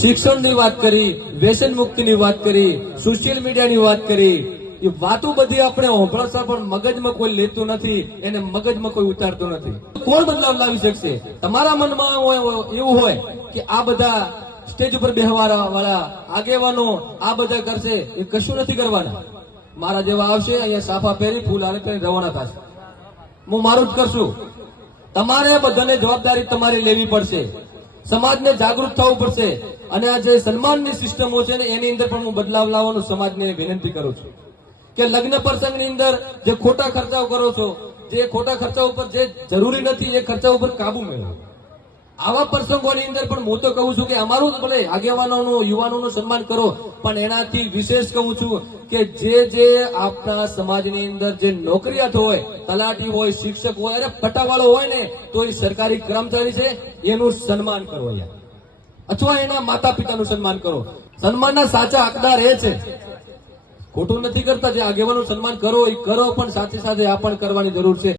શિક્ષણની વાત કરી, વ્યસન મુક્તિની વાત કરી, સોશિયલ મીડિયાની વાત કરી. એ વાતો બધી આપણે હોંભળતા પણ મગજમાં કોઈ લેતું નથી, એને મગજમાં કોઈ ઉતારતું નથી. કોણ બદલાવ લાવી શકશે? તમારા મનમાં એવું હોય કે આ બધા સ્ટેજ ઉપર બેહવાના વાળા આગેવાનો આ બધા કરશે, એ કશું નથી કરવાના. મારા જેવા આવશે, અહીંયા સાફા પહેરી ફૂલ હારે પહેરી રવાના થશે. હું મારું જ કરશું. તમારે બધાને જવાબદારી તમારી લેવી પડશે. સમાજને જાગૃત થવું પડશે. અને આ જે સન્માનની સિસ્ટમો છે ને એની અંદર પણ હું બદલાવ લાવવાનું સમાજને વિનંતી કરું છું કે લગ્ન પ્રસંગની અંદર જે ખોટા ખર્ચાઓ કરો છો, જે ખોટા ખર્ચા ઉપર જે જરૂરી નથી એ ખર્ચા ઉપર કાબુ મેળવો. આવા પ્રસંગોની અંદર પણ હું તો કહું છું કે અમારું ભલે આગેવાનોનું યુવાનોનું સન્માન કરો, પણ એનાથી વિશેષ કહું છું કે જે આપણા સમાજની અંદર જે નોકરિયાત હોય, તલાટી હોય, શિક્ષક હોય, અરે પટાવાળો હોય ને તો એ સરકારી કર્મચારી છે એનું સન્માન કરો યાર, અથવા એના માતા પિતાનું સન્માન કરો. સન્માનના સાચા હકદાર એ છે. ખોટું નથી કરતા. જે આગેવાનું સન્માન કરો એ કરો, પણ સાથે સાથે આ પણ કરવાની જરૂર છે.